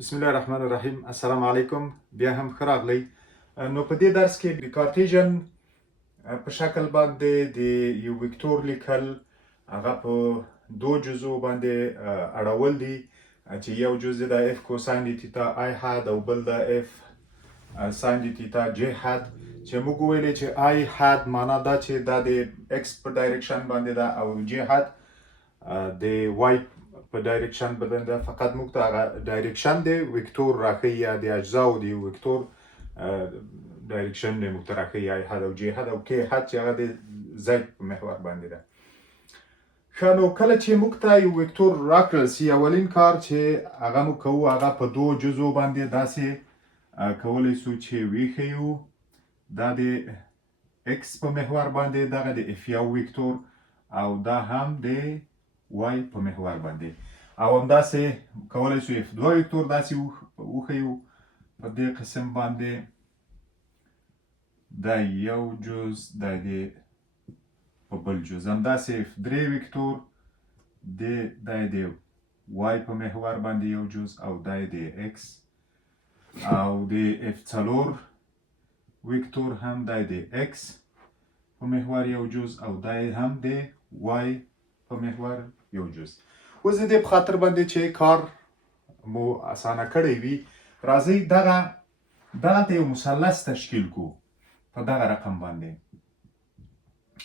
بسم الله الرحمن الرحیم. السلام علیکم. بیا هم ښه راغلی. نو په دې درس کې د کارتیژن په شکل باندې د یو وکتور لیکل هغه په دو جزو باندې اړول دي چې یو جزء د اف کوساین دی تیتا آی حد او بل د اف ساین دی تیتا جی حد، چې موږ ویلې چې آی حد معنا دا چې دا د ایکس په ډایرکشن باندې ده او جی حد د وای په ډایرکشن بدل ده. فقط موږ ته هغه ډایرکشن دی وکتور راښیي یا د اجزاو دی وکتور ډایرکشن دی موږ ته راښیي آی حد او جی حد او کې حد چې هغه د زید په محور باندې ده. ښه، نو کله چې موږ ته یو وکتور راکړل سي، اولین کار چې هغه موږ کوو هغه په دو جزو باندې داسې کولی سو چې وښیو دا د ایکس په محور باندې دغه د اف یو وکتور او دا هم د وای په محور باندې، او همداسې کولی سو اف دوه وکتور داسې وښیو په دې قسم باندې. دا یو جز دا د په بل جز، همداسې اف درې وکتور دا د وای په محور باندې یو جز او دا د ایکس، او د اف څلور وکتور هم دا د ایکس په محور یو جز او دا هم د وای په محور یو جز. اوس د دې په خاطر باندې چې کار مو اسانه کړی وي، راځئ دغه یو مثلث تشکیل کو په دغه رقم باندې.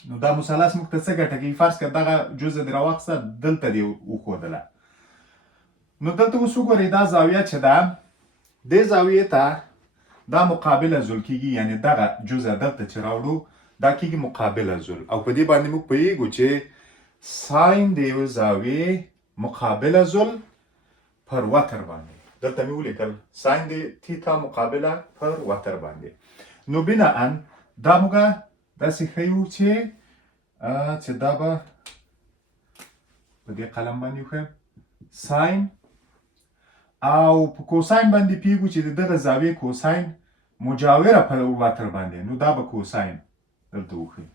نو دا مثلث موږ ته څه ګټه کوي؟ فرض کړه دغه جزء دې راواخیسته، دلته دې وښودله. نو دلته اوس وګورئ دا زاویه چې ده، دې زاویې ته دا مقابله ضلع کېږي، یعنې دغه جزء دلته چې راوړو دا کېږي مقابله ضلع، او په دې باندې موږ پوهېږو چې ساین د یو زاویې مقابله ضلع پر وتر باندې، دلته مې ولیکل ساین د تیتا مقابله پر وتر باندې. نو بناً دا موږ داسې ښیو چې دا به په دې قلم باندې وښیم ساین، او په کوساین باندې پوهېږو چې د دغه زاویې کوساین مجاوره پر وتر باندې، نو دا به کوساین دلته وښیو.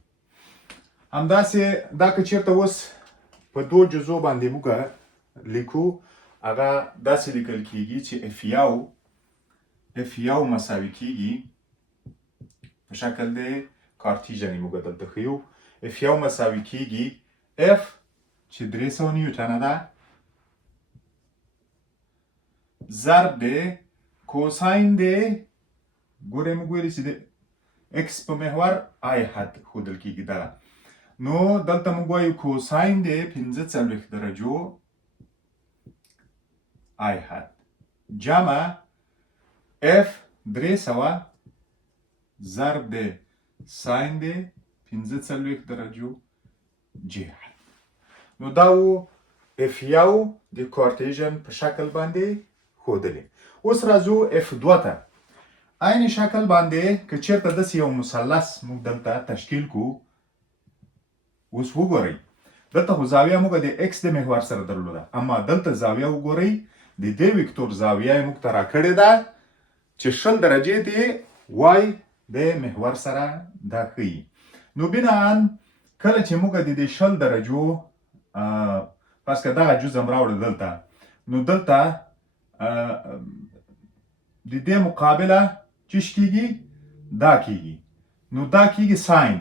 همداسې دا که چېرته اوس په دو جزو باندې موږ لیکو، هغه داسې لیکل کېږي چې اف یو مساوي کېږي په شکل د کارتیژن یې موږ دلته ښیو، اف یو مساوي کېږي اف چې 300 نیوټنه ده ضرب د کوساین د ګورئ موږ ویلي چې د ایکس په محور آی حد ښودل کېږي دغه. نو دلته موږ وایو کوساین د 45 درجو آی حد جمع اف 300 ضرب د ساین د 45 درجو جی حد. نو دا و اف یو د کارتیژن په شکل باندې ښودلی. اوس راځو اف دوه ته. عین شکل باندې که چېرته داسې یو مثلث موږ دلته تشکیل کو، اوس وګورئ دلته خو زاویه موږ د ایکس د محور سره درلوده، اما دلته زاویه وګورئ د دې وکتور زاویه یې موږ ته راکړې ده چې 60 درجې د وای د محور سره دا ښیي. نو بناً کله چې موږ د دې 60 درجو فرض کړه دغه جز هم راوړه دلته، نو دلته د دې مقابله چش کېږي؟ دا کېږي. نو دا کېږي ساین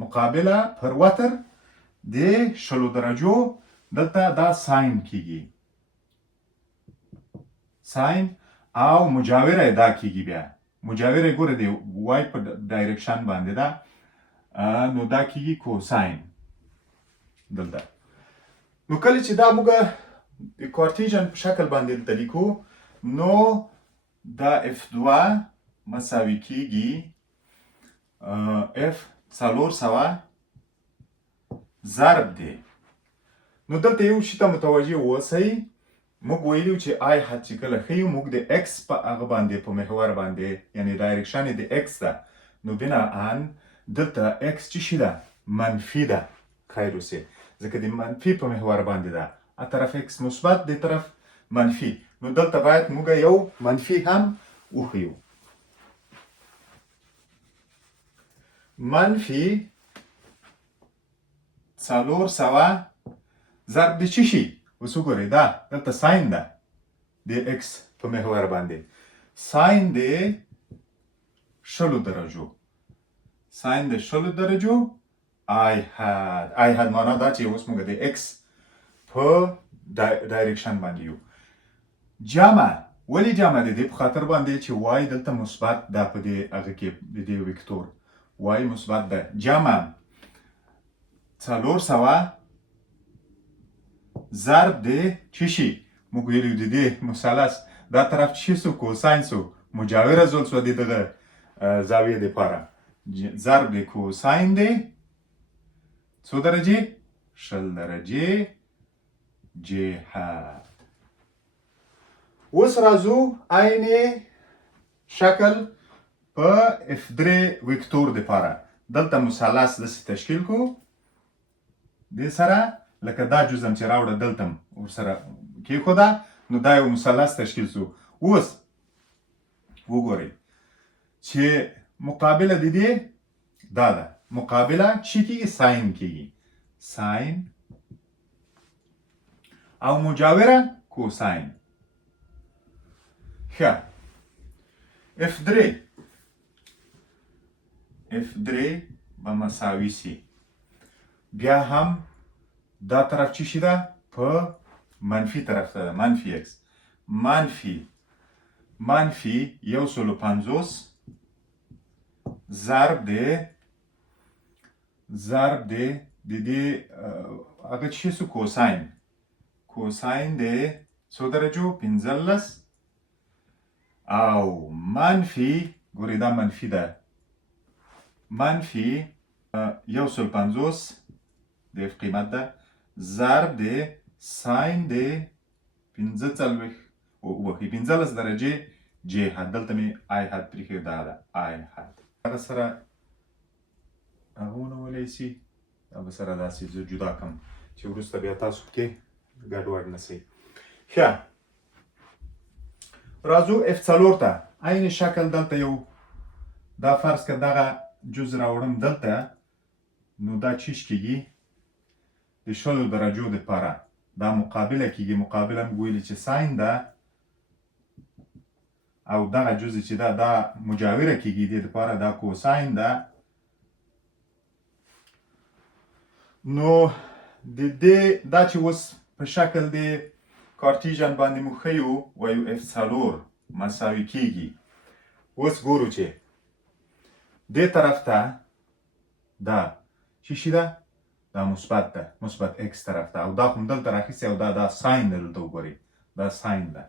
مقابله پر وتر د 60 درجو، دلته دا ساین کېږي ساین، او مجاوره دا کېږي، بیا مجاوره ګوره د وای په ډایرکشن باندې ده، نو دا کېږي کوساین دلته. نو کله چې دا موږ د کارتیژن په شکل باندې دلته لیکو، نو دا اف دوه مساوي کېږي اف 400 ضرب دی. نو دلته یو شي ته متوجه اوسئ، موږ ویلو چې آی حد چې کله ښیو موږ د ایکس په هغه باندې په محور باندې، یعنې ډایرکشن یې د ایکس ده، نو بناً دلته ایکس څه شي ده؟ منفي ده. خیر اوسې، ځکه د منفي په محور باندې ده، ا طرف ایکس مثبت د طرف منفي، نو دلته باید موږ یو منفي هم وښیو. منفي 400 ضرب د چی شي؟ اوس وګورئ دا دلته ساین ده، د x په محور باندې ساين د 60 درجو ساين د 60 درجو I had معنا دا چې اوس موږ د x په ډایرکشن باندې یو جمع ولی جمع د دې په خاطر باندې چې y دلته مثبت ده په دې هغه کې د دې وکتور y مثبت ده جمع 400 ضرب د چی شي موږ ویلو د دې مثلث دا طرف چی سو کوساین سو مجاوره زول سو د دغه زاویه د پاره ضرب د کوساین دی څو درجه 60 درجه جهت اوس راځو عین شکل په f3 وکتور د پاره دلته مثلث د تشکیل کو د سره لکه دا جزم چې راوړه دلته ور سره کې خو دا نو دا یو مثلث تشکیل سو اوس وګورئ چې مقابله د دې دا ده مقابله چی کیږي ساين کیږي ساين او مجاوره کوساین ښه f3 به مساوي سي بیا هم دا طرف چی شي ده په منفي طرف ته ده منفي x منفي 150 ضرب د دې هغه چی سو کوساین د څو درجو 15 او منفي ګورې دا منفي ده منفي 150 د اف قیمت ده ضرب د ساین د 15 درجه جهت دلته مې آی حد پرېښی دا ده آی حد هغه سره هغه ونولی سي هغه سره داسې زه جدا کړم چې وروسته بیا تاسو پکې ګډوډ نه سئ ښه راځو f4 ته عین شکل دلته یو دا فرض که دغه جز راوړم دلته نو دا چیش کیږي د 60 درجو دپاره دا مقابله کیږي مقابله موږ ویلي چې ساین ده او دغه جز چې دا مجاوره کیږي دې دپاره دا کوساین ده نو د دې دا چې اوس په شکل د کارتیژن باندې موږ ښیو وایو f4 مساوي کیږي اوس ګورو چې دې طرف ته دا چی شي ده دا مثبت ده مثبت x طرف ته او دا خو دلته راخیستې او دا ساین ده دلته وګورئ دا ساین ده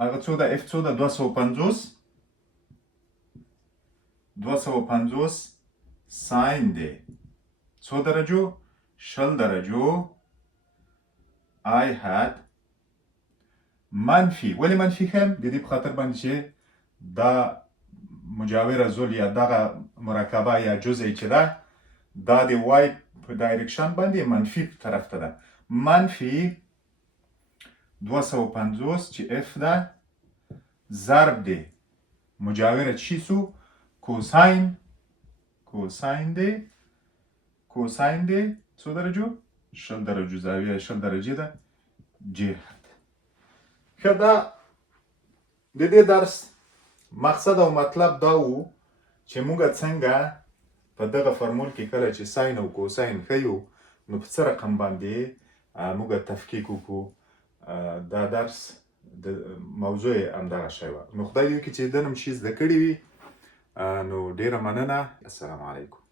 هغه څو ده f څو ده 250 ساین دی څو درجو 60 درجو آی حد منفي ولې منفي ښیم د دې په خاطر باندې چې دا مجاوره زول یا دغه مرکبه یا جزء چې ده دا د وای په ډایرکشن باندې منفي طرف ته ده منفي 250 چې اف ده ضرب دی مجاوره چی سو کوساین دی څو درجو 60 درجو زاویه 60 درجه ده جهت ښه دا د دې درس مقصد او مطلب دا و چې موږ څنګه په دغه فرمول کې کله چې ساین او کوساین ښیو نو په څه رقم باندې موږ تفکیک وکړو دا درس د موضوع همدغه شی وه نو خدای دې وکړي چې د نن شي زده کړي وي نو ډیره مننه السلام علیکم